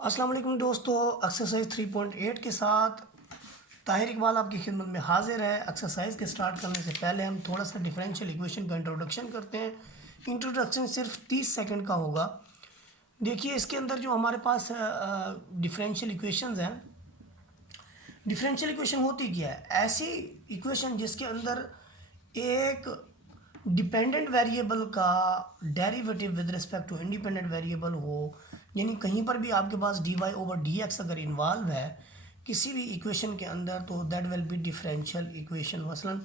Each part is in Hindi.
अस्सलाम वालेकुम दोस्तों, एक्सरसाइज 3.8 के साथ ताहिर इकबाल आपकी खिदमत में हाजिर है। एक्सरसाइज के स्टार्ट करने से पहले हम थोड़ा सा डिफरेंशियल इक्वेशन का इंट्रोडक्शन करते हैं। इंट्रोडक्शन सिर्फ 30 सेकंड का होगा। देखिए, इसके अंदर जो हमारे पास डिफरेंशियल इक्वेशंस हैं, डिफरेंशियल इक्वेशन होती क्या है? ऐसी इक्वेशन जिसके अंदर एक डिपेंडेंट वेरिएबल का derivative with respect to independent variable हो, यानी कहीं पर भी आपके पास d y over d x अगर इन्वॉल्व है किसी भी इक्वेशन के अंदर, तो that will be differential equation. मसलन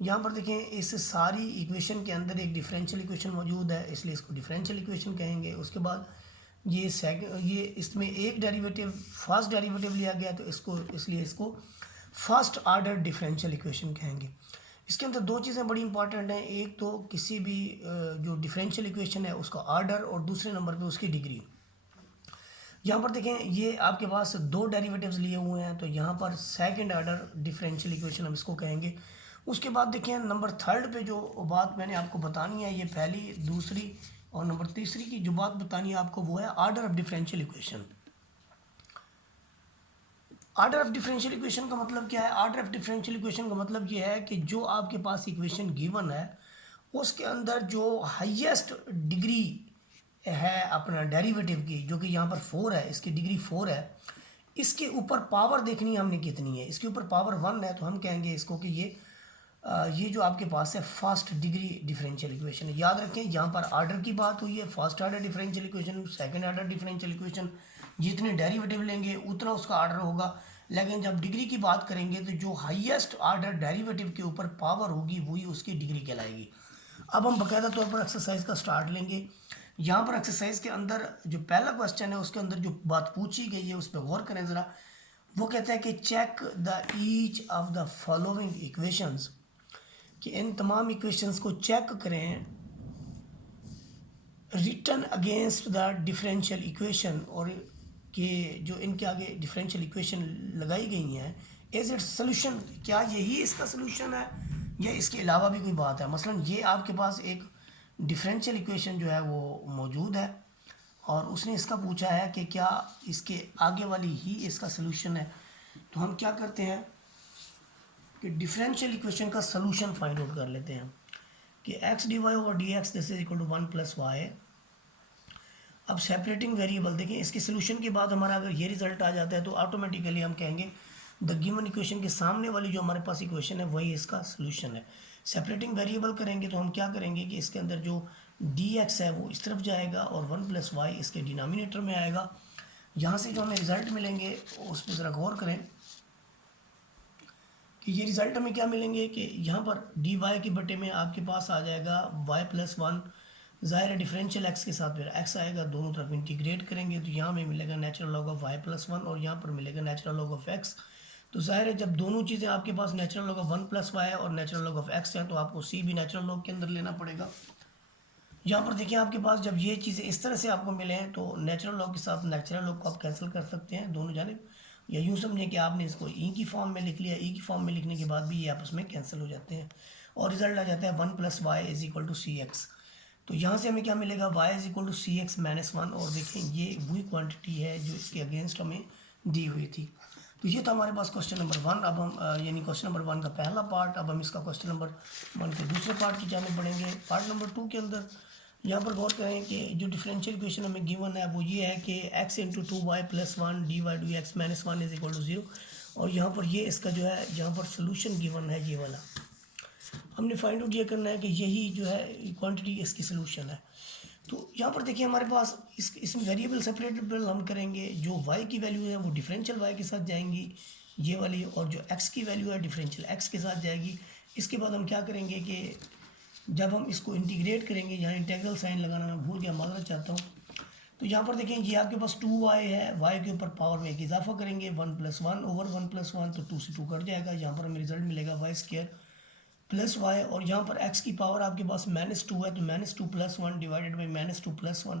यहाँ पर देखें, इस सारी इक्वेशन के अंदर एक डिफरेंशियल इक्वेशन मौजूद है, इसलिए इसको डिफरेंशियल इक्वेशन कहेंगे। उसके बाद ये इसमें एक डेरिवेटिव फर्स्ट डेरिवेटिव लिया गया, तो इसलिए इसको फर्स्ट आर्डर डिफरेंशियल इक्वेशन कहेंगे। इसके अंदर दो चीज़ें बड़ी इंपॉर्टेंट हैं, एक तो किसी भी जो डिफरेंशियल इक्वेशन है उसका आर्डर, और दूसरे नंबर पे उसकी डिग्री। यहाँ पर देखें, ये आपके पास दो डेरिवेटिव्स लिए हुए हैं, तो यहाँ पर सेकंड आर्डर डिफरेंशियल इक्वेशन हम इसको कहेंगे। उसके बाद देखें, नंबर थर्ड पे जो बात मैंने आपको बतानी है, ये पहली, दूसरी और नंबर तीसरी की जो बात बतानी है आपको, वो है order of differential equation. Order of differential equation का मतलब क्या है? आर्डर ऑफ डिफरेंशियल इक्वेशन का मतलब ये है कि जो आपके पास इक्वेशन गिवन है उसके अंदर जो हाईएस्ट डिग्री है अपना डेरिवेटिव की, जो कि यहाँ पर 4 है, इसकी डिग्री 4 है, इसके ऊपर पावर देखनी है हमने कितनी है। इसके ऊपर पावर 1 है, तो हम कहेंगे इसको कि ये जो आपके पास है फर्स्ट डिग्री डिफरेंशियल इक्वेशन है। याद रखें, यहाँ पर आर्डर की बात हुई है, first order differential equation, second order differential equation, जितने डेरिवेटिव लेंगे उतना उसका आर्डर होगा। लेकिन जब डिग्री की बात करेंगे तो जो हाईएस्ट आर्डर डेरिवेटिव के ऊपर पावर होगी वही उसकी डिग्री कहलाएगी। अब हम बाकायदा तौर पर एक्सरसाइज का स्टार्ट लेंगे। यहाँ पर एक्सरसाइज के अंदर जो पहला क्वेश्चन है उसके अंदर जो बात पूछी गई है उस पर गौर करें ज़रा। वो कहता है कि check the each of the following equations, कि इन तमाम इक्वेशंस को चेक करें return against the differential equation, और कि जो इनके आगे डिफरेंशियल इक्वेशन लगाई गई हैं एज इट्स सोल्यूशन, क्या यही इसका सोल्यूशन है या इसके अलावा भी कोई बात है। मसलन ये आपके पास एक डिफरेंशियल इक्वेशन जो है वो मौजूद है और उसने इसका पूछा है कि क्या इसके आगे वाली ही इसका सोल्यूशन है। तो हम क्या करते हैं कि डिफरेंशियल इक्वेशन का सोल्यूशन फाइंड आउट कर लेते हैं कि x d y over d x this is equal to 1+y। अब सेपरेटिंग वेरिएबल देखें, इसके सोल्यूशन के बाद हमारा अगर ये रिजल्ट आ जाता है तो ऑटोमेटिकली हम कहेंगे द गिवन इक्वेशन के सामने वाली जो हमारे पास इक्वेशन है वही इसका सोल्यूशन है। सेपरेटिंग वेरिएबल करेंगे तो हम क्या करेंगे कि इसके अंदर जो डी एक्स है वो इस तरफ जाएगा और 1+y इसके डिनोमिनेटर में आएगा। यहाँ से जो हमें रिजल्ट मिलेंगे उस पर ज़रा गौर करें कि ये रिज़ल्ट हमें क्या मिलेंगे कि यहाँ पर डी वाई के बटे में आपके पास आ जाएगा y+1। ज़ाहिर है डिफरेंशियल एक्स के साथ फिर एक्स आएगा, दोनों तरफ इंटीग्रेट करेंगे तो यहाँ में मिलेगा नेचुरल लॉग ऑफ y+1 और यहाँ पर मिलेगा नेचुरल लॉग ऑफ x। तो ज़ाहिर है जब दोनों चीज़ें आपके पास नेचुरल लॉग ऑफ 1+y और नेचुरल लॉग ऑफ x हैं तो आपको c भी नेचुरल लॉग के अंदर लेना पड़ेगा। यहाँ पर देखिए, आपके पास जब ये चीज़ें इस तरह से आपको मिले हैं तो नेचुरल लॉग के साथ नेचुरल लॉग को आप कैंसिल कर सकते हैं दोनों जानिब, या यूँ समझें कि आपने इसको ई की फॉर्म में लिख लिया, ई की फॉर्म में लिखने के बाद भी ये आपस में कैंसिल हो जाते हैं और रिजल्ट आ जाता है 1+y is equal to c x. तो यहाँ से हमें क्या मिलेगा, y is equal to c x minus 1, और देखें ये वही क्वांटिटी है जो इसके अगेंस्ट हमें दी हुई थी। तो ये था हमारे पास क्वेश्चन नंबर 1। अब हम यानी क्वेश्चन नंबर 1 का पहला पार्ट। अब हम इसका क्वेश्चन नंबर 1 के दूसरे पार्ट की जाने पड़ेंगे। पार्ट नंबर 2 के अंदर यहाँ पर गौर करें कि जो डिफरेंशियल इक्वेशन हमें गिवन है वो ये है कि x into 2y+1 d y d x minus 1 is equal to 0, और यहाँ पर ये इसका जो है यहाँ पर सोल्यूशन गिवन है, ये वाला हमने फाइंड आउट ये करना है कि यही जो है क्वांटिटी इसकी सोल्यूशन है। तो यहाँ पर देखिए हमारे पास इसमें वेरिएबल सेपरेटेबल हम करेंगे, जो y की वैल्यू है वो डिफरेंशियल y के साथ जाएंगी ये वाली, और जो x की वैल्यू है डिफरेंशियल x के साथ जाएगी। इसके बाद हम क्या करेंगे कि जब हम इसको इंटीग्रेट करेंगे, यहाँ इंटीग्रल साइन लगाना मैं भूल गया, माजरत चाहता हूँ। तो यहाँ पर देखें ये आपके पास 2y है, y के ऊपर पावर में एक इजाफा करेंगे 1+1 ओवर 1+1, तो 2 से 2 कट जाएगा। यहाँ पर हमें रिजल्ट मिलेगा y² + y, और यहाँ पर x की पावर आपके पास -2 है, तो -2+1 डिवाइडेड बाई -2+1,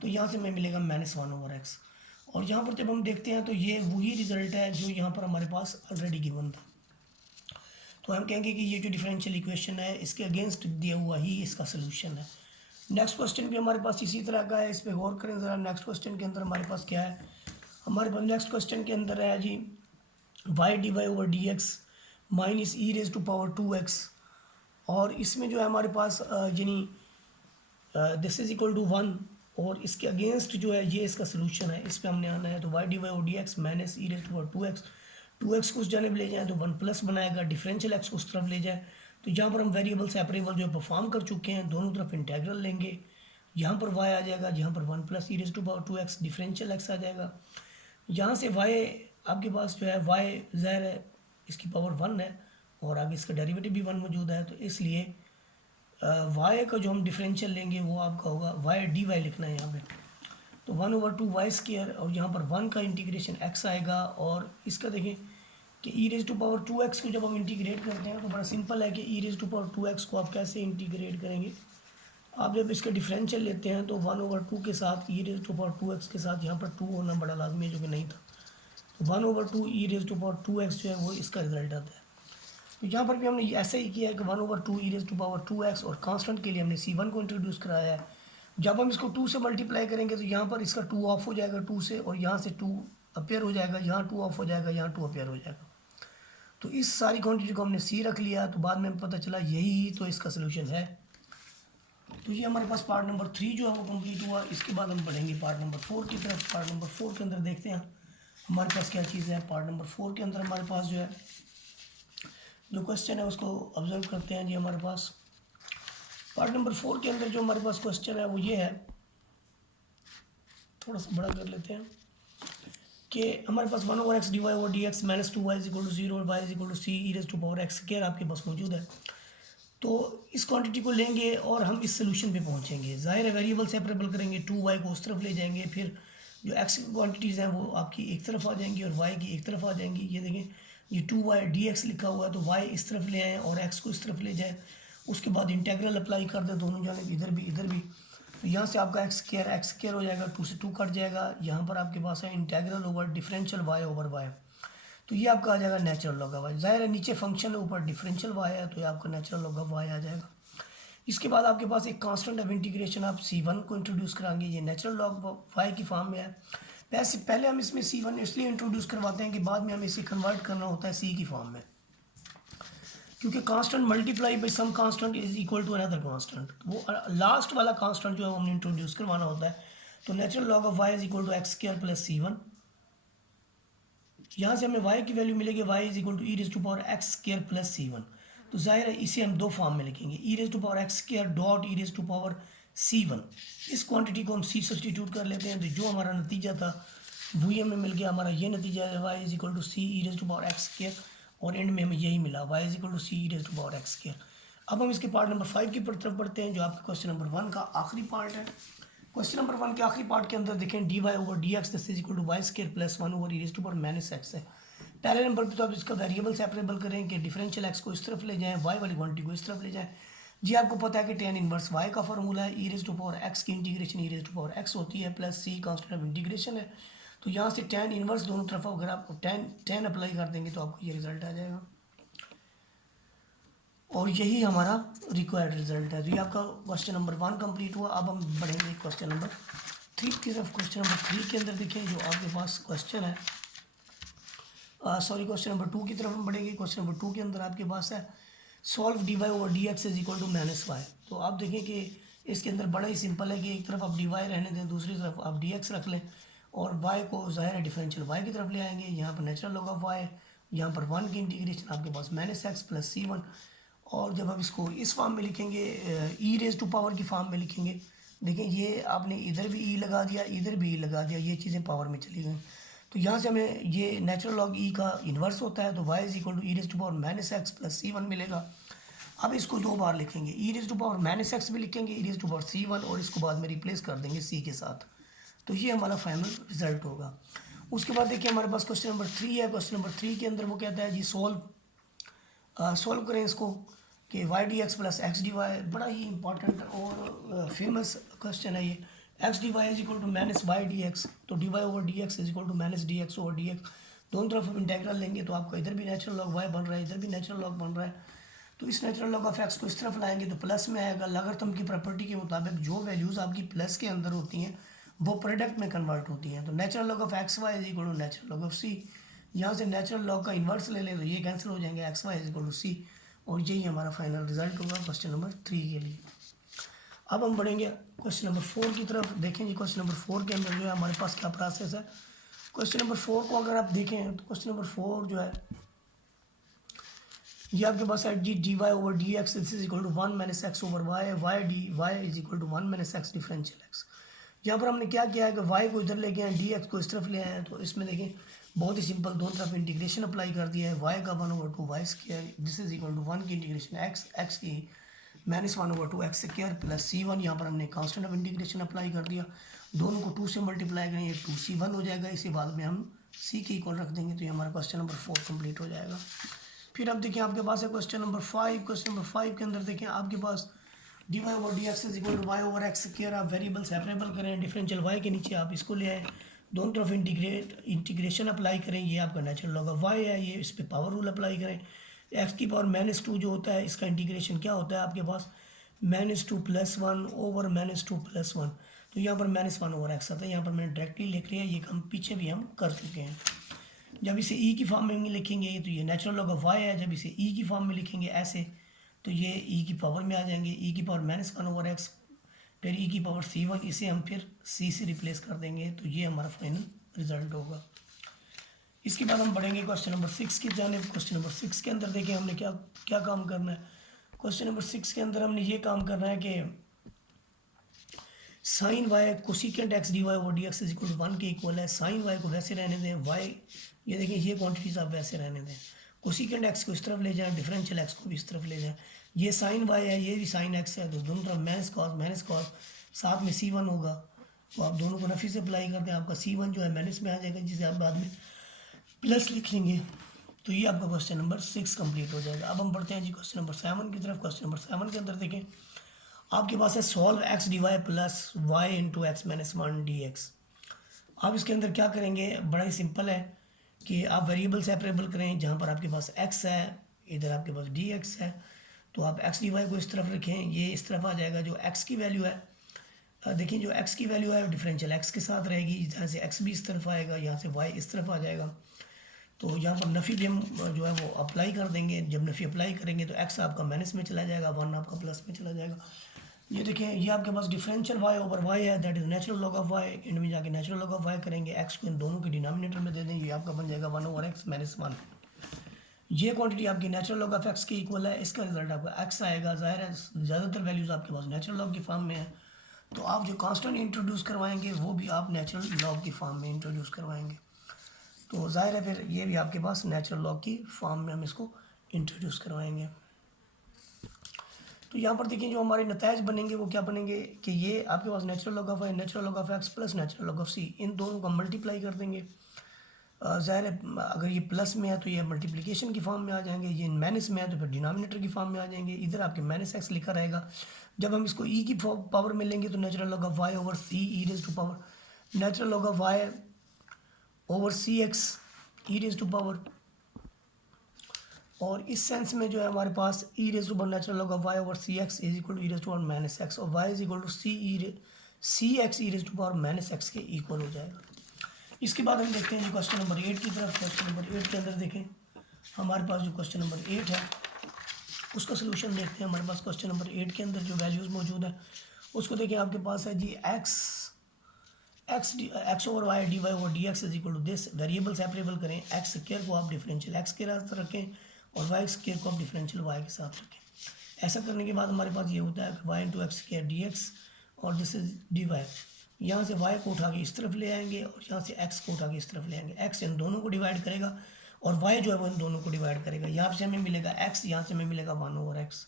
तो यहाँ से हमें मिलेगा -1 ओवर x। और यहाँ पर जब हम देखते हैं तो ये वही रिजल्ट है जो यहाँ पर हमारे पास ऑलरेडी गिवन था। तो हम कहेंगे कि ये जो डिफरेंशियल इक्वेशन है इसके अगेंस्ट दिया हुआ ही इसका सोल्यूशन है। नेक्स्ट क्वेश्चन भी हमारे पास इसी तरह का है, इस पर गौर करें ज़रा। नेक्स्ट क्वेश्चन के अंदर हमारे पास क्या है, हमारे पास नेक्स्ट क्वेश्चन के अंदर है जी y d y over d x minus e raise to power 2x, और इसमें जो है हमारे पास यानी दिस इज इक्वल टू 1, और इसके अगेंस्ट जो है ये इसका सोल्यूशन है, इस पर हमने आना है। तो y d y over d x minus e raise to power 2x को उस जानेब ले जाएँ तो 1 प्लस बनाएगा, डिफरेंशियल एक्स को उस तरफ ले जाए। तो यहाँ पर हम वेरिएबल सेपरेबल जो परफॉर्म कर चुके हैं, दोनों तरफ इंटेग्रल लेंगे, यहाँ पर y आ जाएगा, यहाँ पर 1 plus e raise to power 2x differential x आ जाएगा। यहाँ से y आपके पास जो है y ज़ाहिर है इसकी पावर 1 है, और आगे इसका डेरिवेटिव भी 1 मौजूद है, तो इसलिए y का जो हम डिफरेंशियल लेंगे वो आपका होगा y dy लिखना है यहाँ पे, तो 1/2y², और यहाँ पर 1 का इंटीग्रेशन x आएगा, और इसका देखें कि e raise to power 2x को जब हम इंटीग्रेट करते हैं तो बड़ा सिंपल है कि e raise to power 2x को आप कैसे इंटीग्रेट करेंगे। आप जब इसका डिफरेंशियल लेते हैं तो 1/2 के साथ ई रेज टू पावर 2x के साथ यहाँ पर 2 होना बड़ा लाजमी है, जो कि नहीं था। तो 1/2 ई रेज टू पावर 2x जो है वो इसका रिजल्ट आता है। तो यहाँ पर भी हमने ऐसे ही किया है कि 1/2 ई रेज टू पावर 2x, और कांस्टेंट के लिए हमने c1 को इंट्रोड्यूस कराया है। जब हम इसको 2 से मल्टीप्लाई करेंगे तो यहाँ पर इसका 2 ऑफ हो जाएगा 2 से, और यहाँ से 2 अपेयर हो जाएगा, यहाँ 2 ऑफ हो जाएगा, यहाँ 2 अपेयर हो जाएगा। तो इस सारी क्वांटिटी को हमने c रख लिया, तो बाद में हमें पता चला यही तो इसका सोल्यूशन है। तो ये हमारे पास पार्ट नंबर 3 जो है वो कंप्लीट हुआ। इसके बाद हम बढ़ेंगे पार्ट नंबर 4 की तरफ। पार्ट नंबर 4 के अंदर देखते हैं हमारे पास क्या चीज़ है। पार्ट नंबर 4 के अंदर हमारे पास जो है जो क्वेश्चन है उसको ऑब्जर्व करते हैं जी। हमारे पास पार्ट नंबर 4 के अंदर जो हमारे पास क्वेश्चन है वो ये है, थोड़ा सा बड़ा कर लेते हैं, कि हमारे पास 1/x dy over dx minus 2y is equal to 0 और y is equal to c e raise to power x square आपके पास मौजूद है। तो इस क्वांटिटी को लेंगे और हम इस सोल्यूशन पे पहुंचेंगे। ज़ाहिर है वेरिएबल सेपरेबल करेंगे, 2y को उस तरफ ले जाएंगे, फिर जो x क्वांटिटीज़ हैं वो आपकी एक तरफ आ जाएंगी और y की एक तरफ आ जाएंगी। ये देखें ये 2y dx लिखा हुआ है, तो y इस तरफ ले आएँ और x को इस तरफ ले जाए। उसके बाद इंटेग्रल अप्लाई कर दें दोनों जानिब, इधर भी इधर भी। तो यहाँ से आपका एक्स स्क्वायर हो जाएगा, 2 से 2 कट जाएगा। यहाँ पर आपके पास है integral over differential y over y, तो ये आपका आ जाएगा नेचुरल लॉग ऑफ y। ज़ाहिर है नीचे फंक्शन है, ऊपर डिफरेंशियल y है, तो ये आपका नेचुरल लॉग ऑफ y आ जाएगा। इसके बाद आपके पास एक कांस्टेंट ऑफ इंटीग्रेशन आप c1 को इंट्रोड्यूस कराएंगे, ये नेचुरल लॉग ऑफ y की फॉर्म में है। वैसे पहले हम इसमें c1 इसलिए इंट्रोड्यूस करवाते हैं कि बाद में हमें इसे कन्वर्ट करना होता है c की फॉर्म में, क्योंकि constant multiply by some constant is equal to another constant. वो लास्ट वाला कांस्टेंट जो है हमने इंट्रोड्यूस करवाना होता है। तो natural log of y is equal to x square plus c1। यहाँ से हमें y की वैल्यू मिलेगी, y is equal to e raise to power x square plus c1। तो जाहिर है इसे हम दो फॉर्म में लिखेंगे, e raise to power x square dot e raise to power c1। इस क्वांटिटी को हम c सब्सटीट्यूट कर लेते हैं, तो जो हमारा नतीजा था वही हमें मिल गया। हमारा ये नतीजा है y is equal to c E raise to power x square, और एंड में हमें यही मिला y is equal to c E raise to power x square. अब हम इसके पार्ट नंबर 5 की तरफ पढ़ते हैं, जो आपके क्वेश्चन नंबर 1 का आखिरी पार्ट है। क्वेश्चन नंबर 1 के आखिरी पार्ट के अंदर देखें dy over dx this is equal to y square plus 1 over e raise to power minus x है। पहले नंबर पे तो आप इसका वेरिएबल सेपरेबल करें कि डिफरेंशियल एक्स को इस तरफ ले जाएं, y वाली क्वांटिटी को इस तरफ ले जाएं। जी आपको पता है कि tan इनवर्स y का फार्मूला है, e raise to power x की integration e raise to power x होती है, plus c constant of integration है। तो यहाँ से tan इनवर्स दोनों तरफ अगर आप tan अप्लाई कर देंगे तो आपको ये रिजल्ट आ जाएगा, और यही हमारा रिक्वायर्ड रिजल्ट है। तो ये आपका क्वेश्चन नंबर 1 कंप्लीट हुआ। अब हम बढ़ेंगे क्वेश्चन नंबर 3 की तरफ। क्वेश्चन नंबर 3 के अंदर देखें जो आपके पास क्वेश्चन है, क्वेश्चन नंबर 2 की तरफ हम बढ़ेंगे। क्वेश्चन नंबर 2 के अंदर आपके पास है solve d y over d x is equal to minus y. तो आप देखें कि इसके अंदर बड़ा ही सिंपल है कि एक तरफ आप डी वाई रहने दें, दूसरी तरफ आप डी एक्स रख लें, और वाई को ज़ाहिर है डिफरेंशियल वाई की तरफ ले आएंगे। यहाँ पर नेचुरल लॉग ऑफ वाई, यहाँ पर 1 की इंटीग्रेशन आपके पास माइनस एक्स प्लस c1। और जब आप इसको इस फॉर्म में लिखेंगे, ई रेज टू पावर की फॉर्म में लिखेंगे, देखें ये आपने इधर भी ई लगा दिया, इधर भी ई लगा दिया, ये चीज़ें पावर में चली गई। तो यहाँ से हमें ये नेचुरल लॉग ई का इन्वर्स होता है, तो y is equal to e raise to power minus x plus c1 मिलेगा। अब इसको दो बार लिखेंगे, e raise to power minus x भी लिखेंगे, e raise to power c1, और इसको बाद में रिप्लेस कर देंगे c के साथ। तो ये हमारा फाइनल रिजल्ट होगा। उसके बाद देखिए हमारे पास क्वेश्चन नंबर 3 है। क्वेश्चन नंबर 3 के अंदर वो कहता है जी सॉल्व करें इसको कि y d x plus x d y. बड़ा ही इंपॉर्टेंट और फेमस क्वेश्चन है ये। X d y is equal to minus y d x, तो d y over d x is equal to minus d x over d x. दोनों तरफ हम इंटेग्रल लेंगे तो आपका इधर भी नेचुरल लॉग वाई बन रहा है, इधर भी नेचुरल लॉग बन रहा है। तो इस नेचुरल लॉग ऑफ एक्स को इस तरफ लाएंगे तो प्लस में आएगा। लॉगरिथम की प्रॉपर्टी के मुताबिक जो वैल्यूज़ आपकी प्लस के अंदर होती हैं वो प्रोडक्ट में कन्वर्ट होती हैं। तो natural log of x y is equal to natural log of c. यहाँ से नेचुरल लॉग का इन्वर्स ले लें तो ये कैंसिल हो जाएंगे, x y is equal to c. और यही हमारा फाइनल रिजल्ट होगा क्वेश्चन नंबर 3 के लिए। अब हम बढ़ेंगे क्वेश्चन नंबर 4 की तरफ। देखें जी क्वेश्चन नंबर 4 के अंदर जो है हमारे पास क्या प्रोसेस है। क्वेश्चन नंबर 4 को अगर आप देखें तो क्वेश्चन नंबर 4 जो है ये आपके पास है जी d y over d x this is equal to 1 minus x over y, y d y is equal to 1 minus x differential x. यहाँ पर हमने क्या किया है कि वाई को इधर लेके आए, डी एक्स को इस तरफ ले आए हैं। तो इसमें देखें बहुत ही सिंपल दोनों तरफ इंटीग्रेशन अप्लाई कर दिया है। वाई का 1/2 y square this is equal to 1 की इंटीग्रेशन एक्स, एक्स की -1/2 एक्स स्क्वायर प्लस C1। यहाँ पर हमने कांस्टेंट ऑफ इंटीग्रेशन अप्लाई कर दिया। दोनों को 2 से मल्टीप्लाई करेंगे 2C1 हो जाएगा। इसी बाद में हम C के इक्वल रख देंगे तो ये हमारा क्वेश्चन नंबर 4 कंप्लीट हो जाएगा। फिर अब देखिए आपके पास है क्वेश्चन नंबर 5। क्वेश्चन नंबर 5 के अंदर देखें आपके पास d y over d x is equal to y over x square. आप वेरिएबल सेपरेबल करें, डिफरेंशियल वाई के नीचे आप इसको ले आए, दोनों तरफ इंटीग्रेशन अप्लाई करें। ये आपका नेचुरल लॉग ऑफ वाई है, ये इस पर पावर रूल अप्लाई करें। एक्स की पावर -2 जो होता है इसका इंटीग्रेशन क्या होता है आपके पास -2 + 1 ओवर -2 + 1। तो यहाँ पर -1 ओवर एक्स आता है। यहाँ पर मैंने डायरेक्टली लिख लिया, ये हम पीछे भी हम कर चुके हैं। जब इसे ई की फॉर्म में लिखेंगे तो ये नेचुरल लॉग ऑफ वाई है। जब इसे ई की फॉर्म में लिखेंगे ऐसे तो ये ई की पावर में आ जाएंगे, ई की पावर -1 ओवर एक्स, फिर ई की पावर C1, इसे हम फिर C से रिप्लेस कर देंगे। तो ये हमारा फाइनल रिजल्ट होगा। इसके बाद हम बढ़ेंगे क्वेश्चन नंबर 6 की जानिब। क्वेश्चन नंबर 6 के अंदर देखिए हमने क्या क्या काम करना है। क्वेश्चन नंबर 6 के अंदर हमने ये काम करना है कि sine y cosecant x d y over d x is equal to 1 के इक्वल है। साइन वाई को वैसे रहने दें, वाई ये देखिए ये क्वांटिटीज आप वैसे रहने दें। कोसिकेंट एक्स को इस तरफ ले जाएं, डिफरेंशियल एक्स को भी इस तरफ ले जाएं। ये साइन वाई है, ये भी साइन एक्स है, तो दोनों तरफ माइनस कॉस साथ में C1 होगा। तो आप दोनों को नफी से अप्लाई कर दें, आपका C1 जो है माइनस में आ जाएगा, जिसे आप बाद में प्लस लिख लेंगे। तो ये आपका क्वेश्चन नंबर 6 कंप्लीट हो जाएगा। अब हम बढ़ते हैं जी क्वेश्चन नंबर 7 की तरफ। क्वेश्चन नंबर 7 के अंदर देखें आपके पास है solve x d y plus y into x -1 d x. आप इसके अंदर क्या करेंगे, बड़ा ही सिंपल है कि आप वेरिएबल सेपरेबल करें। जहाँ पर आपके पास x है, इधर आपके पास dx है, तो आप x डी वाई को इस तरफ रखें, ये इस तरफ आ जाएगा। जो x की वैल्यू है देखिए जो x की वैल्यू है डिफरेंशियल x के साथ रहेगी। जहाँ से x भी इस तरफ आएगा, यहाँ से y इस तरफ आ जाएगा। तो यहाँ पर नफ़ी भी हम जो है वो अप्लाई कर देंगे। जब नफ़ी अप्लाई करेंगे तो x आपका माइनस में चला जाएगा, 1 आपका प्लस में चला जाएगा। ये देखें ये आपके पास डिफरेंशियल y ओवर y है, that is natural log of y। इनमें जाके नेचुरल लॉग ऑफ y करेंगे, x को इन दोनों के डिनोमिनेटर में दे दें, ये आपका बन जाएगा 1 ओवर x -1। ये क्वांटिटी आपकी नेचुरल लॉग ऑफ x के इक्वल है। इसका रिजल्ट आपका x आएगा। ज़ाहिर है ज़्यादातर वैल्यूज़ आपके पास नेचुरल लॉग की फॉर्म में है, तो आप जो कांस्टेंट इंट्रोड्यूस करवाएंगे वो भी आप नेचुरल लॉग की फॉर्म में इंट्रोड्यूस करवाएंगे। तो ज़ाहिर है फिर ये भी आपके पास नेचुरल लॉग की फॉर्म में हम इसको इंट्रोड्यूस करवाएंगे। तो यहाँ पर देखिए जो हमारे नताइज बनेंगे वो क्या बनेंगे कि ये आपके पास natural log of y, natural log of x plus natural log of c, इन दोनों का मल्टीप्लाई कर देंगे। ज़ाहिर है अगर ये प्लस में है तो ये मल्टीप्लिकेशन की फॉर्म में आ जाएंगे, ये माइनस में है तो फिर डिनोमिनेटर की फॉर्म में आ जाएंगे। इधर आपके -x लिखा रहेगा। जब हम इसको e की पावर में लेंगे तो natural log of y over c e raise to power natural log of y over cx e raise to power. और इस सेंस में जो है हमारे पास e raise to power natural log of y over cx is equal to e raise to power -x और y is equal to cx e raise to power -x के इक्वल हो जाएगा। इसके बाद हम देखते हैं जी क्वेश्चन नंबर 8 की तरफ। क्वेश्चन नंबर 8 के अंदर देखें हमारे पास जो क्वेश्चन नंबर 8 है उसका सोल्यूशन देखते हैं। हमारे पास क्वेश्चन नंबर 8 के अंदर जो वैल्यूज़ मौजूद है उसको देखें। आपके पास है जी x over y d y over d x is equal to this. Variable separable करें, एक्स स्क्वायर को आप डिफरेंशियल एक्स के साथ रखें और वाई स्क्वायर को आप डिफरेंशियल वाई के साथ रखें। ऐसा करने के बाद हमारे पास ये होता है कि y into x square d x और दिस इज डी वाई। यहाँ से y को उठा के इस तरफ ले आएंगे और यहाँ से x को उठा के इस तरफ ले आएंगे। x इन दोनों को डिवाइड करेगा और y जो है वो इन दोनों को डिवाइड करेगा। यहाँ से हमें मिलेगा x, यहाँ से हमें मिलेगा 1 ओवर x।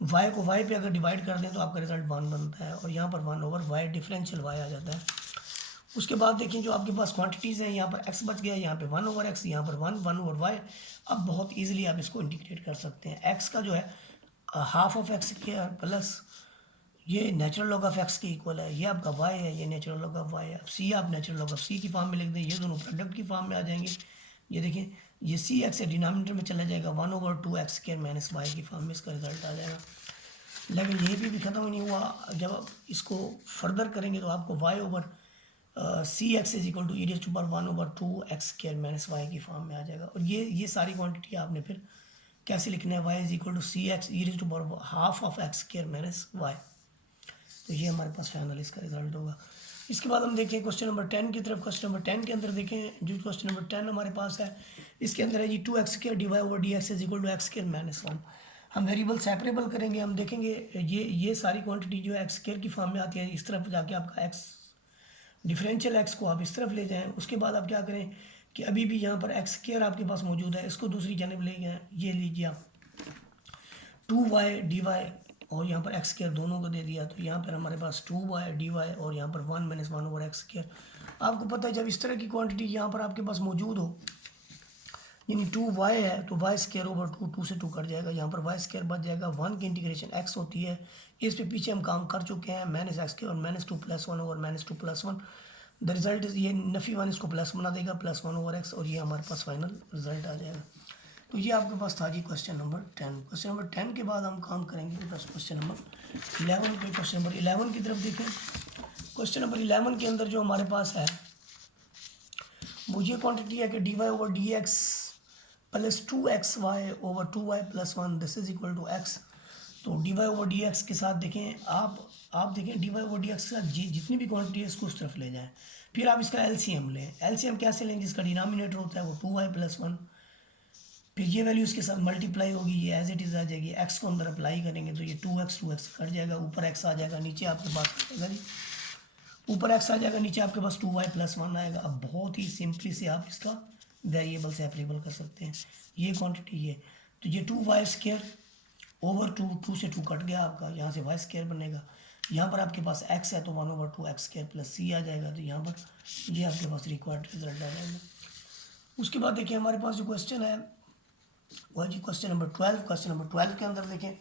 y को y पे अगर डिवाइड कर दें तो आपका रिजल्ट 1 बनता है और यहाँ पर 1 ओवर y डिफरेंशियल y आ जाता है। उसके बाद देखिए जो आपके पास क्वांटिटीज़ हैं, यहाँ पर x बच गया, यहाँ पे 1 ओवर x, यहाँ पर 1 ओवर y। अब बहुत ईजिली आप इसको इंटीग्रेट कर सकते हैं। x का जो है half of x square plus ये नेचुरल लॉग ऑफ x के इक्वल है, ये आपका y है, ये नेचुरल लॉग ऑफ y है। अब c आप नेचुरल लॉग ऑफ c की फॉर्म में लिख दें, ये दोनों प्रोडक्ट की फॉर्म में आ जाएंगे। ये देखें ये सी एक्स डिनोमिनेटर में चला जाएगा, 1/2x² माइनस वाई की फॉर्म में इसका रिजल्ट आ जाएगा। लेकिन ये भी ख़त्म नहीं हुआ, जब आप इसको फर्दर करेंगे तो आपको y/(1/2x² माइनस वाई की फॉर्म में आ जाएगा। और ये सारी क्वांटिटी आपने फिर कैसे लिखना है, y/(cx)(half)(x² माइनस वाई। तो ये हमारे पास फाइनल इसका रिजल्ट होगा। इसके बाद हम देखें क्वेश्चन नंबर 10 की तरफ। क्वेश्चन नंबर 10 के अंदर देखें, जो क्वेश्चन नंबर 10 हमारे पास है, इसके अंदर है जी 2x² dy/dx माइनस 1। हम वेरिएबल सेपरेबल करेंगे, हम देखेंगे ये सारी क्वांटिटी जो है x² की फॉर्म में आती है, इस तरफ जाके आपका x डिफरेंशियल x को आप इस तरफ ले जाएं। उसके बाद आप क्या करें कि अभी भी यहाँ पर x² आपके पास मौजूद है, इसको दूसरी जानब ले गए, ये लीजिए आप 2y dy और यहाँ पर x² दोनों को दे दिया, तो यहाँ पर हमारे पास 2y dy और यहाँ पर 1 - 1/x²। आपको पता है जब इस तरह की क्वांटिटी यहाँ पर आपके पास मौजूद हो, यानी 2y है तो y² 2 से 2 कट जाएगा, यहाँ पर y² बच जाएगा। 1 की इंटीग्रेशन x होती है, इस पे पीछे हम काम कर चुके हैं, -x² और -2 + 1 और -2 + 1। द रिजल्ट इज, ये नफी 1 इसको प्लस बना देगा, +1/x, और ये हमारे पास फाइनल रिजल्ट आ जाएगा। तो ये आपके पास था जी क्वेश्चन नंबर 10। क्वेश्चन नंबर 10 के बाद हम काम करेंगे बस क्वेश्चन नंबर 11 पे। क्वेश्चन नंबर 11 की तरफ देखें। क्वेश्चन नंबर 11 के अंदर जो हमारे पास है वो ये क्वांटिटी है कि dy/dx + 2xy/2y + 1 this is equal to x। तो dy/dx के साथ देखें आप देखें dy/dx के साथ जितनी भी क्वांटिटी है इसको उस तरफ ले जाएं, फिर आप इसका एलसीएम लें। एलसीएम कैसे लें, जिसका डिनोमिनेटर होता है वो 2y + 1, फिर ये वैल्यू इसके साथ मल्टीप्लाई होगी, ये एज इट इज़ आ जाएगी। x को अंदर अप्लाई करेंगे तो ये 2x कट जाएगा, ऊपर x आ जाएगा, नीचे आपके पास आएगा जी, ऊपर x आ जाएगा, नीचे आपके पास 2y + 1 आएगा। अब बहुत ही सिंपली से आप इसका वेरिएबल सेपरेबल कर सकते हैं। ये क्वांटिटी है तो ये 2y² ओवर 2 से 2 कट गया आपका, यहाँ से y² बनेगा। यहाँ पर आपके पास x है तो 1/2x² + c आ जाएगा, तो यहाँ पर ये आपके पास रिक्वायर्ड रिजल्ट आ जाएगा। उसके बाद देखिए हमारे पास जो क्वेश्चन है वह जी क्वेश्चन नंबर 12। क्वेश्चन नंबर 12 के अंदर देखें,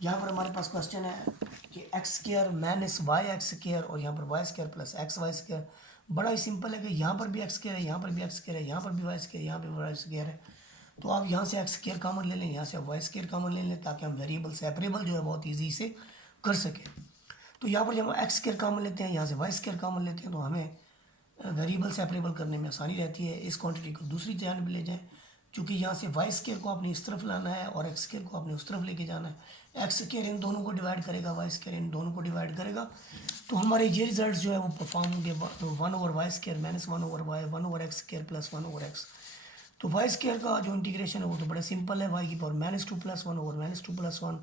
यहाँ पर हमारे पास क्वेश्चन है कि x² - yx² और यहाँ पर y² + xy²। बड़ा ही सिंपल है कि यहाँ पर भी x² है, यहाँ पर भी x² है, यहाँ पर भी y², यहाँ पर भी y² है। तो आप यहाँ से x² कॉमन ले लें, यहाँ से y² कॉमन ले लें, ताकि हम वेरिएबल सेपरेबल जो है बहुत ईजी से कर सकें। तो यहाँ पर जब हम x² कॉमन लेते हैं, यहाँ से y² कॉमन लेते हैं, तो हमें वेरिएबल सेपरेबल करने में आसानी रहती है। इस क्वांटिटी को दूसरी जानब ले जाएं, क्योंकि यहाँ से y² को आपने इस तरफ लाना है और x² को आपने उस तरफ लेके जाना है। x² इन दोनों को डिवाइड करेगा, y² इन दोनों को डिवाइड करेगा, तो हमारे ये रिजल्ट जो है वो परफॉर्म होंगे 1/y² - 1/y 1/x² + 1/x। तो y² का जो इंटीग्रेशन है वो तो बड़ा सिंपल है, y⁻² -2 + 1 और -2 + 1।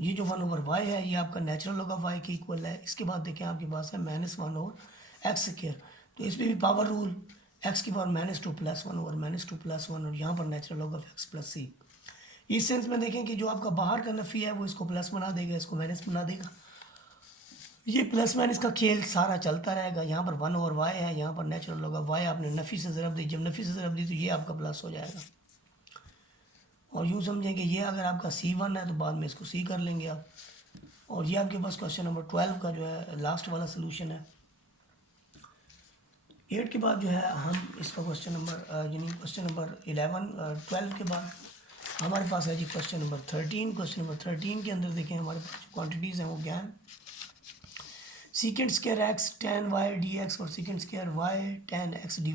ये जो 1/y है ये आपका नेचुरल लॉग ऑफ y के इक्वल है। इसके बाद देखें आपके पास है -1/x², तो इस पर भी पावर रूल, x⁻² -2 + 1 और -2 + 1, और यहाँ पर natural log of x + c। इस सेंस में देखें कि जो आपका बाहर का नफ़ी है वो इसको प्लस बना देगा, इसको माइनस बना देगा। ये प्लस माइनस का खेल सारा चलता रहेगा। यहाँ पर 1/y है, यहाँ पर नेचुरल लॉग ऑफ y आपने नफ़ी से ज़रब दी, जब नफ़ी से ज़रब दी तो ये आपका प्लस हो जाएगा। और यूँ समझें कि ये अगर आपका c1 है तो बाद में इसको c कर लेंगे आप। और ये आपके पास क्वेश्चन नंबर 12 का जो है लास्ट वाला सोल्यूशन है। 8 के बाद जो है हम इसका क्वेश्चन नंबर यानी क्वेश्चन नंबर 12 के बाद हमारे पास है जी क्वेश्चन नंबर 13। क्वेश्चन नंबर 13 के अंदर देखें हमारे पास जो क्वान्टिटीज़ हैं वो क्या है, secant² x tan y dx और secant² y tan x dy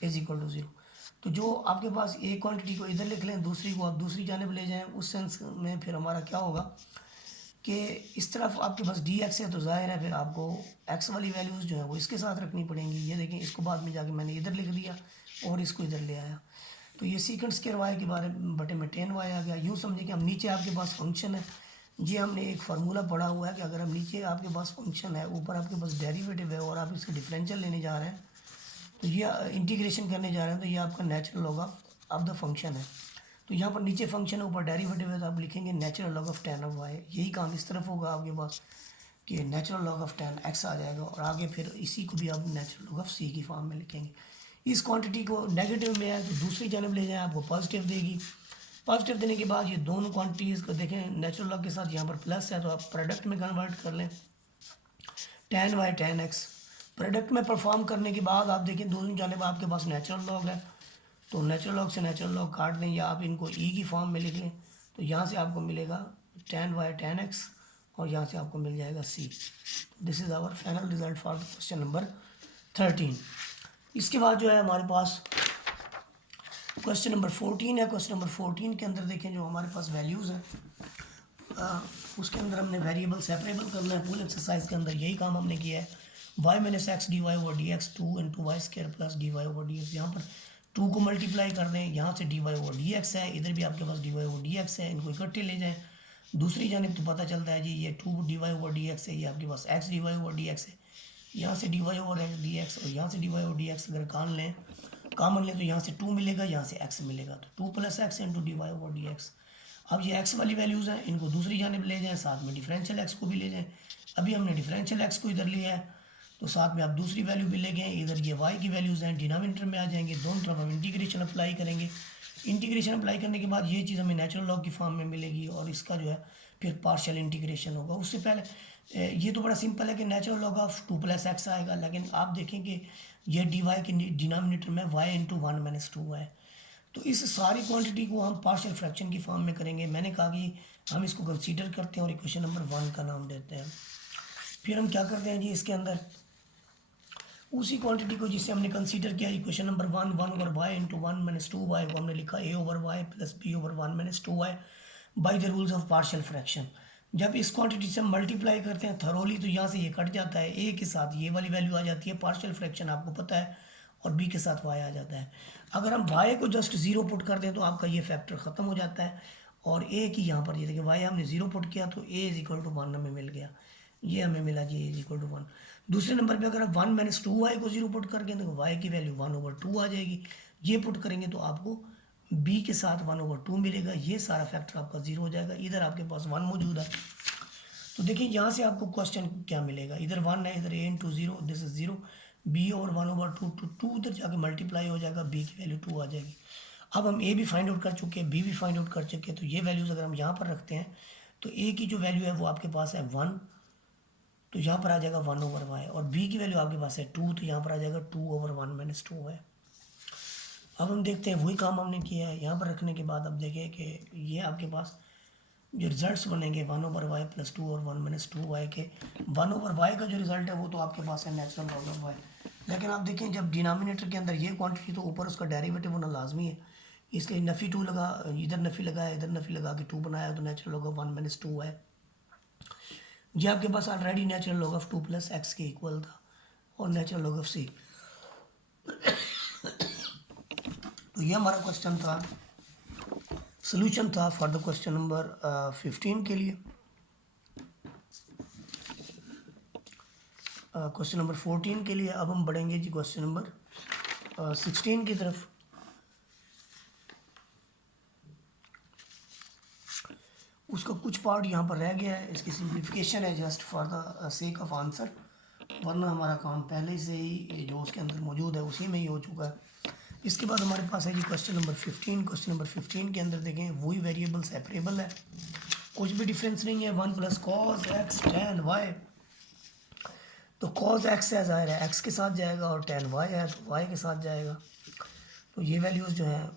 is equal to 0। तो जो आपके पास एक क्वांटिटी को इधर लिख लें, दूसरी को आप दूसरी जानब ले जाएं, उस सेंस में फिर हमारा क्या होगा कि इस तरफ आपके पास dx है तो जाहिर है फिर आपको x वाली वैल्यूज़ जो है वो इसके साथ रखनी पड़ेंगी। ये देखें, इसको बाद में जाके मैंने इधर लिख दिया और इसको इधर ले आया, तो ये secant² y के बारे में बटे में tan y आ गया। यूँ समझे कि हम नीचे आपके पास फंक्शन है, ये हमने एक फार्मूला पढ़ा हुआ है कि अगर हम नीचे आपके पास फंक्शन है, ऊपर आपके पास डेरिवेटिव है और आप इसका डिफरेंशियल लेने जा रहे हैं, तो ये इंटीग्रेशन करने जा रहे हैं, तो ये आपका natural log of the function है। तो यहाँ पर नीचे फंक्शन है, ऊपर डेरिवेटिव है, तो आप लिखेंगे natural log of tan of y। यही काम इस तरफ होगा आपके पास कि natural log of tan x आ जाएगा, और आगे फिर इसी को भी आप नेचुरल लॉग ऑफ c की फॉर्म में लिखेंगे। इस क्वांटिटी को नेगेटिव में है तो दूसरी जानब ले जाएं, आपको पॉजिटिव देगी। पॉजिटिव देने के बाद ये दोनों क्वांटिटीज़ को देखें, नेचुरल लॉग के साथ यहाँ पर प्लस है तो आप प्रोडक्ट में कन्वर्ट कर लें, tan y tan x। Product में परफॉर्म करने के बाद आप देखें दोनों जानिब आपके पास नेचुरल लॉग है, तो नेचुरल लॉग से नेचुरल लॉग काट दें या आप इनको ई की फॉर्म में लिख लें, तो यहाँ से आपको मिलेगा tan y tan x और यहाँ से आपको मिल जाएगा c। This is our final result for question number 13। इसके बाद जो है हमारे पास क्वेश्चन नंबर 14 है। क्वेश्चन नंबर 14 के अंदर देखें जो हमारे पास वैल्यूज़ हैं, उसके अंदर हमने वेरिएबल सेपरेबल करना है। पूरे एक्सरसाइज के अंदर यही काम हमने किया है। y minus x d y over d x 2 into y square plus d y over d x, यहाँ पर 2 को मल्टीप्लाई कर दें, यहाँ से d y over d x है, इधर भी आपके पास d y over d x है, इनको इकट्ठे ले जाएँ दूसरी जानिब तो पता चलता है जी ये 2 d y over d x है, ये आपके पास x d y over d x है, यहाँ से d y over d x और यहाँ से d y over d x अगर कॉमन लें तो यहाँ से 2 मिलेगा, यहाँ से x मिलेगा, तो 2 plus x into d y over d x. अब ये x वाली वैल्यूज़ हैं, इनको दूसरी जानिब ले जाएं, साथ में डिफरेंशियल x को भी ले जाएं। अभी हमने डिफरेंशियल x को इधर लिया है तो साथ में आप दूसरी वैल्यू भी ले गए, इधर ये y की वैल्यूज़ हैं डिनोमिनेटर में आ जाएंगे, दोनों तरफ हम इंटीग्रेशन अप्लाई करेंगे। इंटीग्रेशन अप्लाई करने के बाद ये चीज़ हमें नेचुरल लॉग की फॉर्म में मिलेगी और इसका जो है फिर पार्शियल इंटीग्रेशन होगा। उससे पहले ये तो बड़ा सिंपल है कि natural log of 2 plus x आएगा, लेकिन आप देखें कि ये डी वाई के डिनोमिनेटर में y इंटू 1 माइनस 2 है, तो इस सारी क्वांटिटी को हम पार्शियल फ्रैक्शन की फॉर्म में करेंगे। मैंने कहा कि हम इसको कंसीडर करते हैं और इक्वेशन नंबर 1 का नाम देते हैं। फिर हम क्या करते हैं जी, इसके अंदर उसी क्वांटिटी को जिसे हमने कंसीडर किया equation number 1 over y into 1 minus 2 y को हमने लिखा a over y plus b over 1 minus 2 y by the rules of partial fraction. जब इस क्वांटिटी से हम मल्टीप्लाई करते हैं थरोली तो यहाँ से ये कट जाता है, a के साथ ये वाली वैल्यू आ जाती है, पार्शियल फ्रैक्शन आपको पता है, और b के साथ y आ जाता है। अगर हम y को जस्ट 0 पुट कर दें तो आपका ये फैक्टर ख़त्म हो जाता है, और a की यहाँ पर ये देखिए y हमने 0 पुट किया तो a इज इक्वल टू 1 हमें मिल गया, ये हमें मिला जी a इज इक्वल टू 1। दूसरे नंबर पे अगर आप 1 माइनस 2 वाई को 0 पुट करके तो y की वैल्यू 1 ओवर 2 आ जाएगी, ये पुट करेंगे तो आपको b के साथ 1 ओवर 2 मिलेगा, ये सारा फैक्टर आपका 0 हो जाएगा, इधर आपके पास 1 मौजूद है। तो देखिए यहाँ से आपको क्वेश्चन क्या मिलेगा, इधर 1 है, इधर a into 0, this is 0, b over 1 over 2 2 उधर जाके मल्टीप्लाई हो जाएगा, b की वैल्यू 2 आ जाएगी। अब हम a भी फाइंड आउट कर चुके हैं, b भी फाइंड आउट कर चुके हैं, तो ये वैल्यूज़ अगर हम यहाँ पर रखते हैं तो a की जो वैल्यू है वो आपके पास है 1, तो यहाँ पर आ जाएगा 1 ओवर वाई, और b की वैल्यू आपके पास है 2, तो यहाँ पर आ जाएगा 2 ओवर 1 माइनस 2 है। अब हम देखते हैं वही काम हमने किया है, यहाँ पर रखने के बाद अब देखें कि ये आपके पास जो रिजल्ट्स बनेंगे 1 over y plus 2 over 1 minus 2 y के, 1 ओवर वाई का जो रिजल्ट है वो तो आपके पास है नेचुरल लॉग ऑफ वाई, लेकिन आप देखें जब डिनोमिनेटर के अंदर ये क्वांटिटी तो ऊपर उसका डेरिवेटिव होना लाजमी है, इसलिए नफ़ी 2 लगा, इधर नफ़ी लगाया, इधर नफ़ी लगा के 2 बनाया, तो नेचुरल लॉग ऑफ 1 माइनस 2 है। ये आपके पास already natural log of 2 plus x के इक्वल था, और नेचुरल लॉग ऑफ सी। तो ये हमारा क्वेश्चन था, सोल्यूशन था फॉर द क्वेश्चन नंबर 15 के लिए। क्वेश्चन नंबर 14 के लिए अब हम बढ़ेंगे जी क्वेश्चन नंबर 16 की तरफ। उसका कुछ पार्ट यहाँ पर रह गया है, इसकी सिंप्लीफिकेशन है just for the sake of answer, वरना हमारा काम पहले से ही जो उसके अंदर मौजूद है उसी में ही हो चुका है। इसके बाद हमारे पास है जी क्वेश्चन नंबर 15। क्वेश्चन नंबर 15 के अंदर देखें वही वेरिएबल सेपरेबल है, कुछ भी डिफरेंस नहीं है, 1 plus cos x tan y, तो कॉस एक्स है ज़ाहिर है एक्स के साथ जाएगा, और टेन वाई है तो वाई के साथ जाएगा। तो ये वैल्यूज़ जो हैं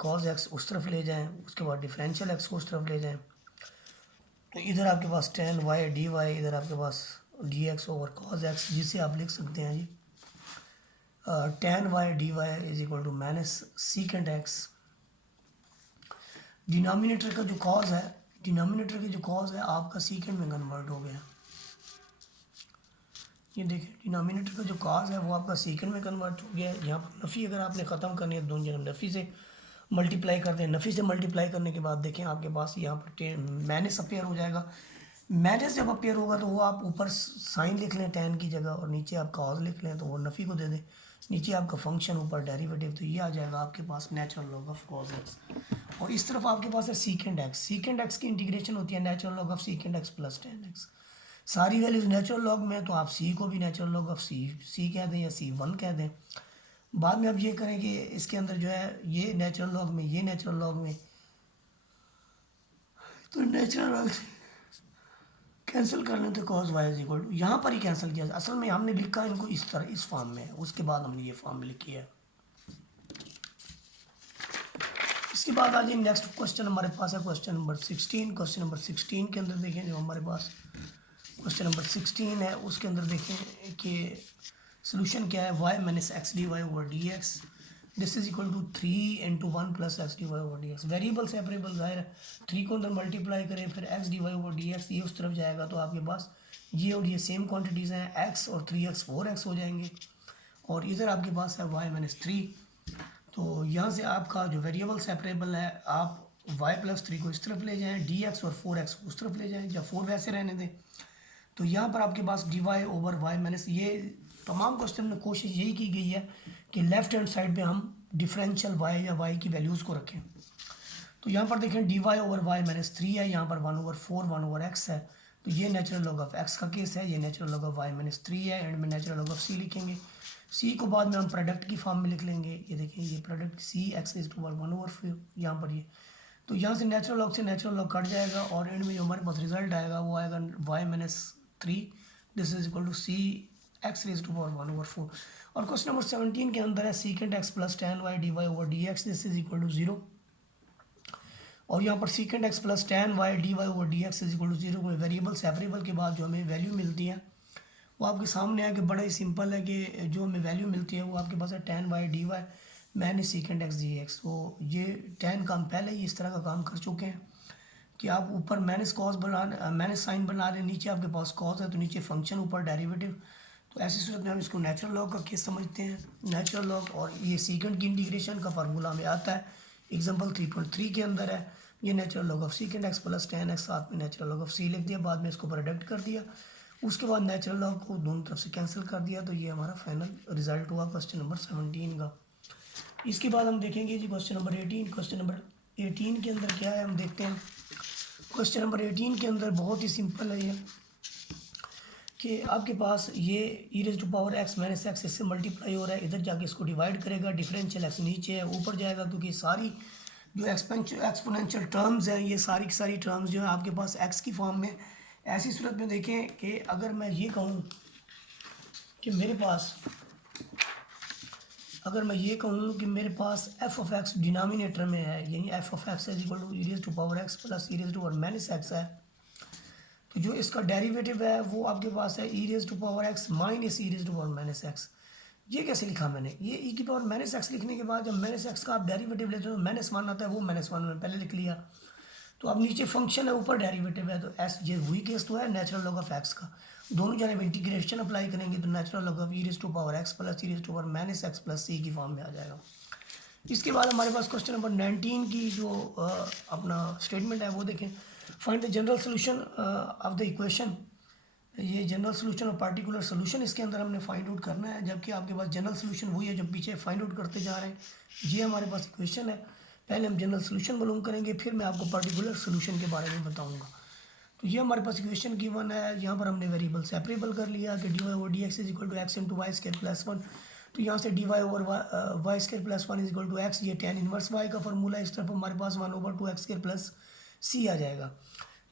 कॉस एक्स उस तरफ ले जाएं, उसके बाद डिफरेंशियल एक्स को उस तरफ ले जाएं, तो इधर आपके पास टेन वाई डी वाई, इधर आपके पास d x over cos x, जिसे आप लिख सकते हैं जी tan y d y is equal to minus secant x. Denominator का जो कॉज है, डिनोमिनेटर की जो कॉज है आपका सीकेंट में कन्वर्ट हो गया, ये देखिए डिनोमिनेटर का जो कॉज है वो आपका सीकेंट में कन्वर्ट हो गया। यहाँ पर नफ़ी अगर आपने ख़त्म करनी है दोनों जगह नफ़ी से मल्टीप्लाई करते हैं, नफ़ी से मल्टीप्लाई करने के बाद देखें आपके पास यहाँ पर माइनस अपेयर हो जाएगा। माइनस जब अपेयर होगा तो वो आप ऊपर साइन लिख लें टेन की जगह, और नीचे आप कॉज लिख लें तो वो नफ़ी को दे दें, नीचे आपका फंक्शन ऊपर डेरिवेटिव, तो ये आ जाएगा आपके पास natural log of cos x. और इस तरफ आपके पास है सीकेंड एक्स, सीकेंड एक्स की इंटीग्रेशन होती है natural log of secant x plus tan x. सारी वैल्यूज नेचुरल लॉग में, तो आप सी को भी नेचुरल लॉग ऑफ सी कह दें या C1 कह दें। बाद में अब ये करें कि इसके अंदर जो है ये नेचुरल लॉग में, ये नेचुरल लॉग में, तो नेचुरल लॉग कैंसिल कर लें तो cos y is equal to, यहाँ पर ही कैंसिल किया। असल में हमने लिखा इनको इस तरह इस फॉर्म में, उसके बाद हमने ये फॉर्म लिखी है। इसके बाद आ जाइए नेक्स्ट क्वेश्चन हमारे पास है क्वेश्चन नंबर 16। क्वेश्चन नंबर 16 के अंदर देखें जो हमारे पास क्वेश्चन नंबर 16 है उसके अंदर देखें कि सोल्यूशन क्या है, y minus x d y over d x this is equal to 3 × 1 + x d y over d x. Variable separable जाहिर है, 3 को अंदर मल्टीप्लाई करें फिर x d y over d x, ये उस तरफ जाएगा तो आपके पास ये और ये सेम क्वान्टिटीज़ हैं, एक्स और 3x 4x हो जाएंगे, और इधर आपके पास है वाई माइनस 3। तो यहाँ से आपका जो वेरिएबल सेपरेबल है आप y+3 को इस तरफ ले जाएं, dx और 4x को उस तरफ ले जाएं, या 4 वैसे रहने दें। तो यहाँ पर आपके पास dy ओवर y माइनस, ये तमाम क्वेश्चन में कोशिश यही की गई है कि लेफ्ट हैंड साइड पे हम डिफरेंशियल y या y की वैल्यूज़ को रखें। तो यहाँ पर देखें dy ओवर y माइनस 3 है, यहाँ पर 1/4 1/x है, तो ये नेचुरल लॉग ऑफ x का केस है, ये natural log of y minus 3 है, एंड में नेचुरल लॉग ऑफ c लिखेंगे। c को बाद में हम प्रोडक्ट की फॉर्म में लिख लेंगे, ये देखिए ये product c x is to 1/4 यहाँ पर ये, तो यहाँ से नेचुरल लॉग से नेचुरल लॉग कट जाएगा और एंड में जो हमारे पास रिजल्ट आएगा वो आएगा y minus 3 this is equal to c x raise to 1/4। और क्वेश्चन नंबर 17 के अंदर है secant x plus tan y dy over dx this is equal to 0, और यहाँ पर secant x plus tan y dy over dx is equal to 0 में वेरिएबल सेपरेबल के बाद जो हमें वैल्यू मिलती है वो आपके सामने है कि बड़ा ही सिंपल है कि जो हमें वैल्यू मिलती है वो आपके पास है tan y dy minus secant x dx। तो ये tan का हम पहले ही इस तरह का काम कर चुके हैं कि आप ऊपर माइनस कॉस बना माइनस साइन बना लें, नीचे आपके पास कॉस है तो नीचे फंक्शन ऊपर डेरिवेटिव। तो ऐसी सूरत में हम इसको नेचुरल लॉग का केस समझते हैं, नेचुरल लॉग, और ये सीकेंट की इंटीग्रेशन का फार्मूला हमें आता है एग्जाम्पल 3.3 के अंदर है, ये natural log of secant x plus tan x, साथ में नेचुरल लॉग ऑफ c लिख दिया, बाद में इसको प्रोडक्ट कर दिया, उसके बाद नेचुरल लॉग को दोनों तरफ से कैंसिल कर दिया, तो ये हमारा फाइनल रिजल्ट हुआ क्वेश्चन नंबर 17 का। इसके बाद हम देखेंगे जी क्वेश्चन नंबर 18। क्वेश्चन नंबर 18 के अंदर क्या है हम देखते हैं। क्वेश्चन नंबर 18 के अंदर बहुत ही सिंपल है ये कि आपके पास ये e⁻x माइनस एक्स इससे मल्टीप्लाई हो रहा है, इधर जाके इसको डिवाइड करेगा, डिफरेंशियल x नीचे है ऊपर जाएगा, क्योंकि सारी जो एक्सपोनेंशियल टर्म्स हैं ये सारी की सारी टर्म्स जो है आपके पास x की फॉर्म में। ऐसी सूरत में देखें कि अगर मैं ये कहूँ कि मेरे पास मेरे पास f(x) डिनोमिनेटर में है, यानी f(x) is equal to e⁻x plus e⁻⁻x है, तो जो इसका डेरिवेटिव है वो आपके पास है e⁻x माइनस e⁻⁻x। ये कैसे लिखा मैंने, ये e⁻⁻x लिखने के बाद जब माइनस एक्स का आप डेरिवेटिव लेते हो -1 आता है, वो -1 में पहले लिख लिया, तो अब नीचे फंक्शन है ऊपर डेरिवेटिव है, तो एस ये वही केस तो है नेचुरल लॉग ऑफ एक्स का। दोनों जब इंटीग्रेशन अप्लाई करेंगे तो natural log of e⁻x plus e⁻⁻x plus c की फॉर्म में आ जाएगा। इसके बाद हमारे पास क्वेश्चन नंबर 19 की जो अपना स्टेटमेंट है वो देखें, find the general solution of the equation. ये जनरल सोल्यूशन और पार्टिकुलर सोल्यूशन इसके अंदर हमने फाइंड आउट करना है, जबकि आपके पास जनरल सोल्यूशन वही है जो पीछे फाइंड आउट करते जा रहे हैं। ये हमारे पास इक्वेशन है, पहले हम जनरल सोल्यूशन मालूम करेंगे, फिर मैं आपको पार्टिकुलर सोल्यूशन के बारे में बताऊंगा। तो ये हमारे पास इक्वेशन गिवन है, यहाँ पर हमने वेरिएबल सेपरेबल कर लिया कि dy over dx is equal to x into y square plus 1। तो यहाँ से dy over y square plus 1 is equal to x, ये tan इनवर्स y का फॉर्मूला है, इस तरफ हमारे पास 1/2x स्क्वायर प्लस c आ जाएगा,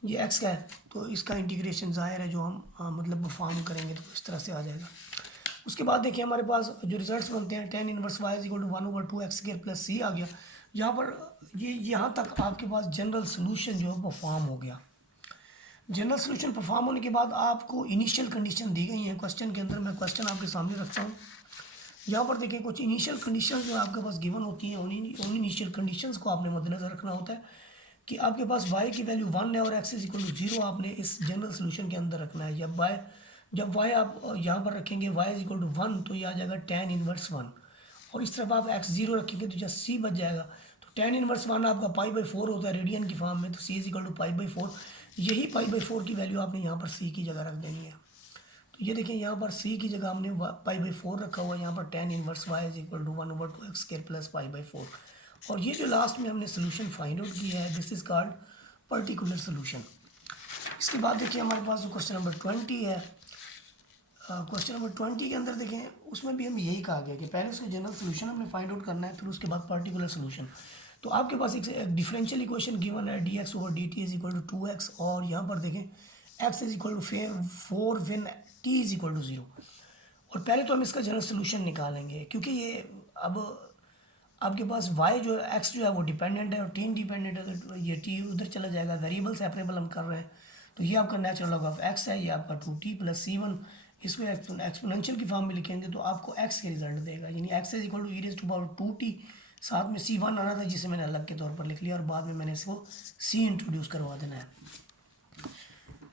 ये x का है, तो इसका इंटीग्रेशन ज़ाहिर है जो हम मतलब परफॉर्म करेंगे तो इस तरह से आ जाएगा। उसके बाद देखिए हमारे पास जो रिजल्ट्स बनते हैं, tan inverse y is equal to 1/2x square plus c आ गया। यहाँ पर ये यहाँ तक आपके पास जनरल सोल्यूशन जो है परफॉर्म हो गया। जनरल सोल्यूशन परफॉर्म होने के बाद आपको इनिशियल कंडीशन दी गई हैं क्वेश्चन के अंदर, मैं क्वेश्चन आपके सामने रखता हूँ। यहाँ पर देखिए कुछ इनिशियल कंडीशंस जो आपके पास गिवन होती हैं, उन इनिशियल कंडीशंस को आपने मद्देनजर रखना होता है कि आपके पास y की वैल्यू 1 है और x इज इक्वल टू 0 आपने इस जनरल सोल्यूशन के अंदर रखना है। जब y आप यहाँ पर रखेंगे y इज इक्वल टू 1 तो ये आ जाएगा tan इनवर्स 1, और इस तरफ आप x 0 रखेंगे तो जब c बच जाएगा, तो tan इनवर्स 1 आपका π/4 होता है रेडियन की फॉर्म में, तो c इज इक्वल टू π/4, यही π/4 की वैल्यू आपने यहाँ पर c की जगह रख देनी है। तो ये देखें यहाँ पर c की जगह हमने π/4 रखा हुआ है, यहाँ पर tan inverse y is equal to 1/2x square plus π/4, और ये जो लास्ट में हमने सोल्यूशन फाइंड आउट किया है this is called particular solution. इसके बाद देखिए हमारे पास जो क्वेश्चन नंबर 20 है, क्वेश्चन नंबर 20 के अंदर देखें उसमें भी हम यही कहा गया कि पहले उसका जनरल सोल्यूशन हमने फाइंड आउट करना है, फिर उसके बाद पर्टिकुलर सोल्यूशन। तो आपके पास एक डिफरेंशियल इक्वेशन गिवन है dx over dt is equal to 2x, और यहाँ पर देखें x is equal to 4 when t is equal to 0। और पहले तो हम इसका जनरल सोल्यूशन निकालेंगे, क्योंकि ये अब आपके पास वाई जो है एक्स जो है वो डिपेंडेंट है और टी इंडिपेंडेंट है, तो ये टी उधर चला जाएगा। वेरिएबल सेपरेबल हम कर रहे हैं, तो ये आपका नेचुरल लॉग ऑफ एक्स है, ये आपका 2t प्लस C1। इसको एक्सपोनेंशियल की फॉर्म में लिखेंगे तो आपको एक्स के रिजल्ट देगा, यानी x is equal to e raise to power 2t। साथ में C1 आना था जिसे मैंने अलग के तौर पर लिख लिया और बाद में मैंने इसको C इंट्रोड्यूस करवा देना है।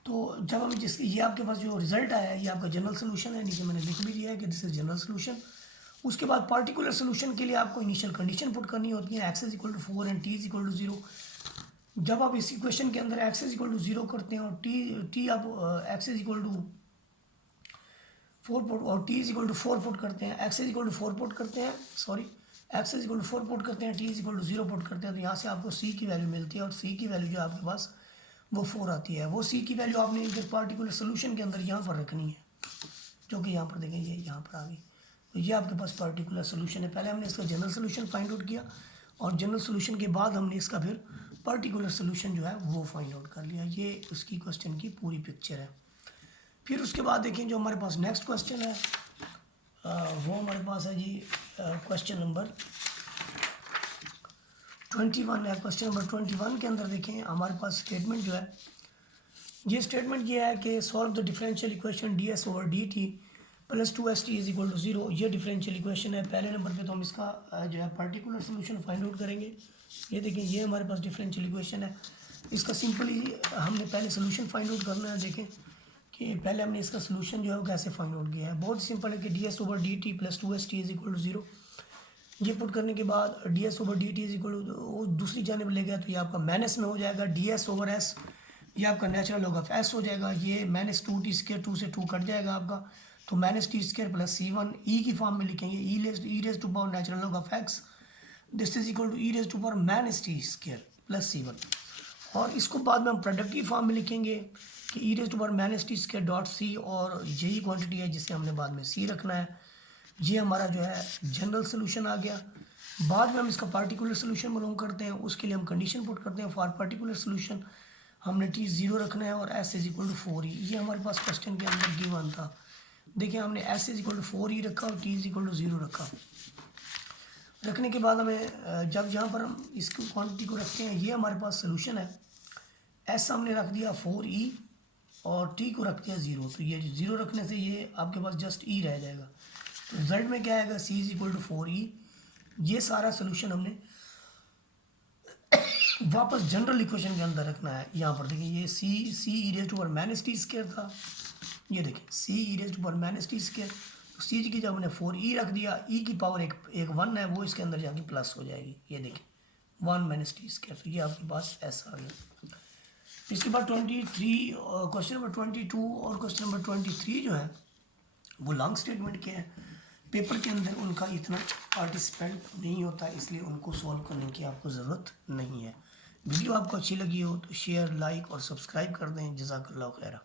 तो जब हम ये आपके पास जो रिजल्ट आया है ये आपका जनरल सोल्यूशन है, नीचे मैंने लिख भी दिया है कि दिस इज जनरल सोल्यूशन। उसके बाद पार्टिकुलर सोल्यूशन के लिए आपको इनिशियल कंडीशन पुट करनी होती है, x is equal to 4 and t is equal to 0। जब आप इस इक्वेशन के अंदर एक्स इज इक्वल टू 0 करते हैं और टी आप x is equal to 4 put और t is equal to 4 put करते हैं, x is equal to 4 put करते हैं, sorry x is equal to 4 put करते हैं, t is equal to 0 put करते हैं, तो यहाँ से आपको सी की वैल्यू मिलती है और सी की वैल्यू जो आपके पास वो 4 आती है। वो सी की वैल्यू आपने इस पार्टिकुलर सोल्यूशन के अंदर यहाँ पर रखनी है, जो कि यहाँ पर देखें ये यहाँ पर आ गई। तो ये आपके पास पार्टिकुलर सोल्यूशन है। पहले हमने इसका जनरल सोल्यूशन फाइंड आउट किया और जनरल सोल्यूशन के बाद हमने इसका फिर पार्टिकुलर सोल्यूशन जो है वो फाइंड आउट कर लिया। ये उसकी क्वेश्चन की पूरी पिक्चर है। फिर उसके बाद देखें जो हमारे पास नेक्स्ट क्वेश्चन है वो हमारे पास है जी क्वेश्चन नंबर 21 है। क्वेश्चन नंबर 21 के अंदर देखें हमारे पास स्टेटमेंट जो है, ये स्टेटमेंट ये है कि solve the differential equation d s over d t plus 2st is equal to 0। ये डिफरेंशियल इक्वेशन है। पहले नंबर पे तो हम इसका जो है पार्टिकुलर सोल्यूशन फाइंड आउट करेंगे। ये देखें ये हमारे पास डिफरेंशियल इक्वेशन है। इसका सिंपली हमने पहले सोल्यूशन फाइंड आउट करना है। देखें कि पहले हमने इसका सोल्यूशन जो है वो कैसे फाइंड आउट किया है। बहुत सिंपल है कि d s over d t plus 2st is equal to 0। ये पुट करने के बाद d s over d t is equal to दूसरी जानब ले गया तो ये आपका माइनस में हो जाएगा। डी एस ओवर एस ये आपका नेचुरल लॉग ऑफ एस हो जाएगा। ये माइनस 2t स्क्वायर 2 से 2 कट जाएगा आपका, तो minus T square plus C1 e की फॉर्म में लिखेंगे। E raise to power natural log of x this is equal to e raise to power minus T square plus C1। और इसको बाद में हम प्रोडक्ट की फॉर्म में लिखेंगे कि e raise to power minus T square dot c, और यही क्वांटिटी है जिसे हमने बाद में सी रखना है। ये हमारा जो है जनरल सोल्यूशन आ गया। बाद में हम इसका पार्टिकुलर सोल्यूशन मालूम करते हैं, उसके लिए हम कंडीशन पुट करते हैं। फॉर पार्टिकुलर सोल्यूशन हमने टी 0 रखना है और S is equal to 4e। ये हमारे पास क्वेश्चन के अंदर गिवन था। देखिए हमने S is equal to 4e रखा और टी इज इक्वल टू 0 रखा। रखने के बाद हमें जब यहाँ पर हम इसकी क्वांटिटी को रखते हैं, ये हमारे पास सोल्यूशन है। एस हमने रख दिया 4e और टी को रख दिया 0, तो ये 0 रखने से ये आपके पास जस्ट e रह जाएगा। तो रिजल्ट में क्या आएगा, c is equal to 4e। ये सारा सोल्यूशन हमने वापस जनरल इक्वेशन के अंदर रखना है। यहाँ पर देखिए ये C E raise to power minus T square था, ये देखिए C E raise to power minus T square. तो सी की जब हमने 4e रख दिया, ई की पावर एक 1 है, वो इसके अंदर जाके प्लस हो जाएगी। ये देखिए 1 माइनस टी स्क्वायर, तो ये आपके पास ऐसा आ गया। इसके बाद 23 क्वेश्चन नंबर 22 और क्वेश्चन नंबर 23 जो है वो लॉन्ग स्टेटमेंट के हैं। पेपर के अंदर उनका इतना पार्टिसिपेंट नहीं होता, इसलिए उनको सॉल्व करने की आपको ज़रूरत नहीं है। वीडियो आपको अच्छी लगी हो तो शेयर, लाइक और सब्सक्राइब कर दें। जज़ाकल्लाह खैरा।